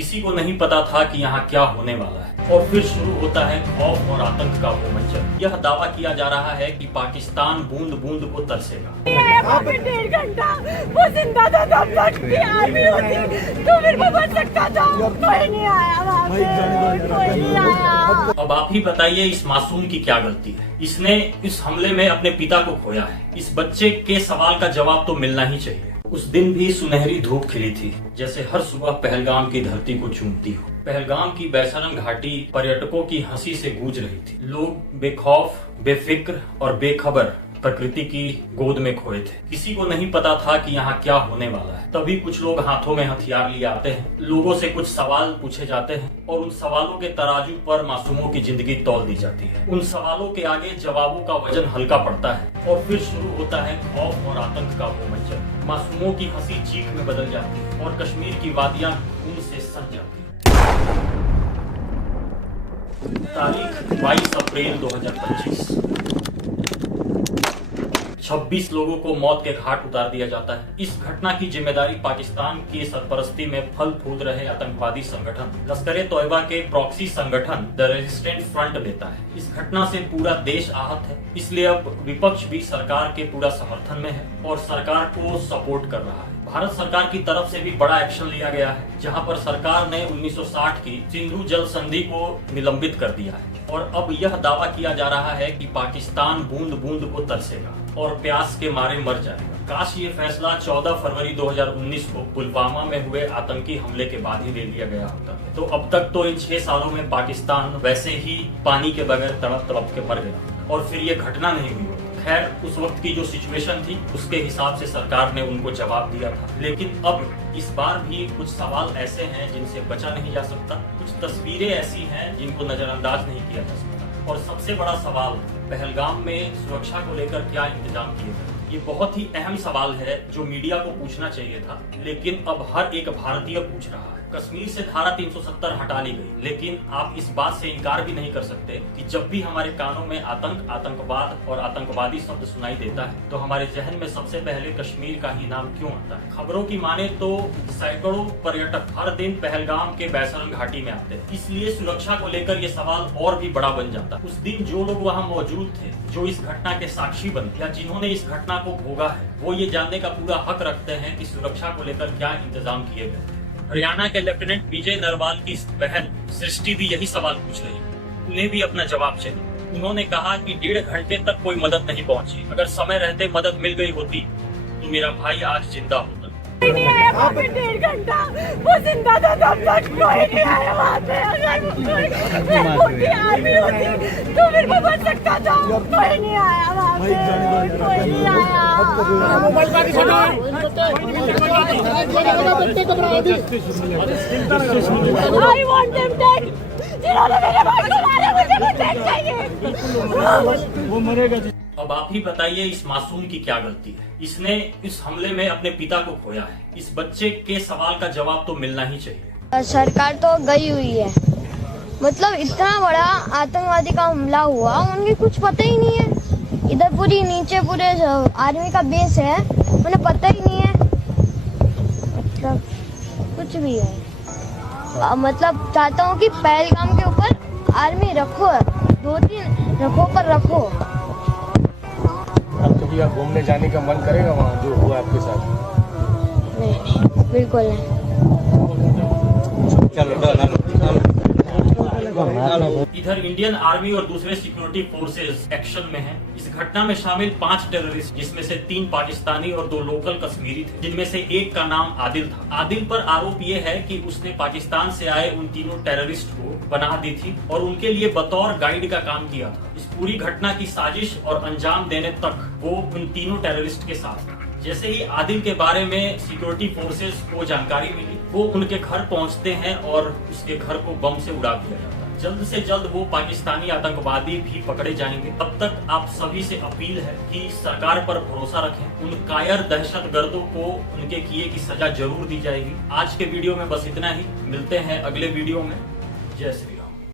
किसी को नहीं पता था कि यहाँ क्या होने वाला है और फिर शुरू होता है खौफ और आतंक का वो मंजर। यह दावा किया जा रहा है कि पाकिस्तान बूंद बूंद को तरसेगा। 1.5 घंटा वो जिंदा था तब तक भी आर्मी होती तो फिर वो बच सकता था। कोई नहीं आया वहाँ पे, कोई नहीं आया। अब आप ही बताइए इस मासूम की क्या गलती है। इसने इस हमले में अपने पिता को खोया है। इस बच्चे के सवाल का जवाब तो मिलना ही चाहिए। उस दिन भी सुनहरी धूप खिली थी, जैसे हर सुबह पहलगाम की धरती को चूमती हो। पहलगाम की बेसरम घाटी पर्यटकों की हंसी से गूंज रही थी। लोग बेखौफ, बेफिक्र और बेखबर प्रकृति की गोद में खोए थे। किसी को नहीं पता था कि यहाँ क्या होने वाला है। तभी कुछ लोग हाथों में हथियार लिए आते हैं, लोगों से कुछ सवाल पूछे जाते हैं और उन सवालों के तराजू पर मासूमों की जिंदगी तौल दी जाती है। उन सवालों के आगे जवाबों का वजन हल्का पड़ता है और फिर शुरू होता है खौफ और आतंक का वो मंजर। मासूमों की हंसी चीख में बदल जाती है और कश्मीर की वादियां खून से सज जाती है। तारीख 22 अप्रैल 2025। 26 लोगों को मौत के घाट उतार दिया जाता है। इस घटना की जिम्मेदारी पाकिस्तान की सरपरस्ती में फल फूल रहे आतंकवादी संगठन लश्कर-ए-तौयबा के प्रॉक्सी संगठन द रेजिस्टेंट फ्रंट लेता है। इस घटना से पूरा देश आहत है, इसलिए अब विपक्ष भी सरकार के पूरा समर्थन में है और सरकार को सपोर्ट कर रहा है। भारत सरकार की तरफ से भी बड़ा एक्शन लिया गया है, जहां पर सरकार ने 1960 की सिंधु जल संधि को निलंबित कर दिया है और अब यह दावा किया जा रहा है कि पाकिस्तान बूंद बूंद को तरसेगा और प्यास के मारे मर जाएगा। काश ये फैसला 14 फरवरी 2019 को पुलवामा में हुए आतंकी हमले के बाद ही ले लिया गया होता, तो अब तक तो इन 6 सालों में पाकिस्तान वैसे ही पानी के बगैर तड़प तड़प के मर गया और फिर ये घटना नहीं हुई। खैर, उस वक्त की जो सिचुएशन थी उसके हिसाब से सरकार ने उनको जवाब दिया था, लेकिन अब इस बार भी कुछ सवाल ऐसे हैं जिनसे बचा नहीं जा सकता। कुछ तस्वीरें ऐसी हैं जिनको नजरअंदाज नहीं किया जा सकता और सबसे बड़ा सवाल, पहलगाम में सुरक्षा को लेकर क्या इंतजाम किए गए। ये बहुत ही अहम सवाल है जो मीडिया को पूछना चाहिए था, लेकिन अब हर एक भारतीय पूछ रहा है। कश्मीर से धारा 370 हटा ली गई, लेकिन आप इस बात से इनकार भी नहीं कर सकते कि जब भी हमारे कानों में आतंक, आतंकवाद और आतंकवादी शब्द सुनाई देता है तो हमारे जहन में सबसे पहले कश्मीर का ही नाम क्यों आता है। खबरों की माने तो सैकड़ों पर्यटक हर दिन पहलगाम के बेसरम घाटी में आते हैं, इसलिए सुरक्षा को लेकर ये सवाल और भी बड़ा बन जाता। उस दिन जो लोग वहाँ मौजूद थे, जो इस घटना के साक्षी बने या जिन्होंने इस घटना को भोगा है, वो ये जानने का पूरा हक रखते हैं कि सुरक्षा को लेकर क्या इंतजाम किए गए। हरियाणा के लेफ्टिनेंट विजय नरवाल की बहन सृष्टि भी यही सवाल पूछ रही है, उन्हें भी अपना जवाब चाहिए। उन्होंने कहा कि 1.5 घंटे तक कोई मदद नहीं पहुंची। अगर समय रहते मदद मिल गई होती तो मेरा भाई आज जिंदा होता। 1.5 घंटा वो जिंदा था तब तक कोई नहीं आया वहाँ पे। अगर वो आर्मी होती तो फिर वो बच सकता था। कोई नहीं आया वहाँ पे, कोई नहीं आया। I want them dead. जिन्होंने मेरे भाई को मारा, मुझे वो dead चाहिए। वो मरेगा। अब आप ही बताइए इस मासूम की क्या गलती है। इसने इस हमले में अपने पिता को खोया है। इस बच्चे के सवाल का जवाब तो मिलना ही चाहिए। सरकार तो गई हुई है, मतलब इतना बड़ा आतंकवादी का हमला हुआ, उनकी कुछ पता ही नहीं है। इधर पूरी नीचे पूरे आर्मी का बेस है, उन्हें पता ही नहीं है, मतलब कुछ भी है। मतलब चाहता हूँ कि पहलगाम के ऊपर आर्मी रखो, 2-3 रखो पर रखो। अब कभी आप घूमने जाने का मन करेगा वहाँ जो हुआ आपके साथ? नहीं, बिल्कुल नहीं। इधर इंडियन आर्मी और दूसरे सिक्योरिटी फोर्सेस एक्शन में हैं। इस घटना में शामिल 5 टेररिस्ट, जिसमें से 3 पाकिस्तानी और 2 लोकल कश्मीरी थे, जिनमें से एक का नाम आदिल था। आदिल पर आरोप ये है कि उसने पाकिस्तान से आए उन तीनों टेररिस्ट को पनाह दी थी और उनके लिए बतौर गाइड का काम किया था। इस पूरी घटना की साजिश और अंजाम देने तक वो उन तीनों टेररिस्ट के साथ था। जैसे ही आदिल के बारे में सिक्योरिटी फोर्सेस को जानकारी मिली, वो उनके घर पहुंचते हैं और उसके घर को बम से उड़ा दिया जाता है। जल्द से जल्द वो पाकिस्तानी आतंकवादी भी पकड़े जाएंगे। तब तक आप सभी से अपील है कि सरकार पर भरोसा रखें। उन कायर दहशतगर्दों को उनके किए की सजा जरूर दी जाएगी। आज के वीडियो में बस इतना ही। मिलते हैं अगले वीडियो में। जय श्री राम।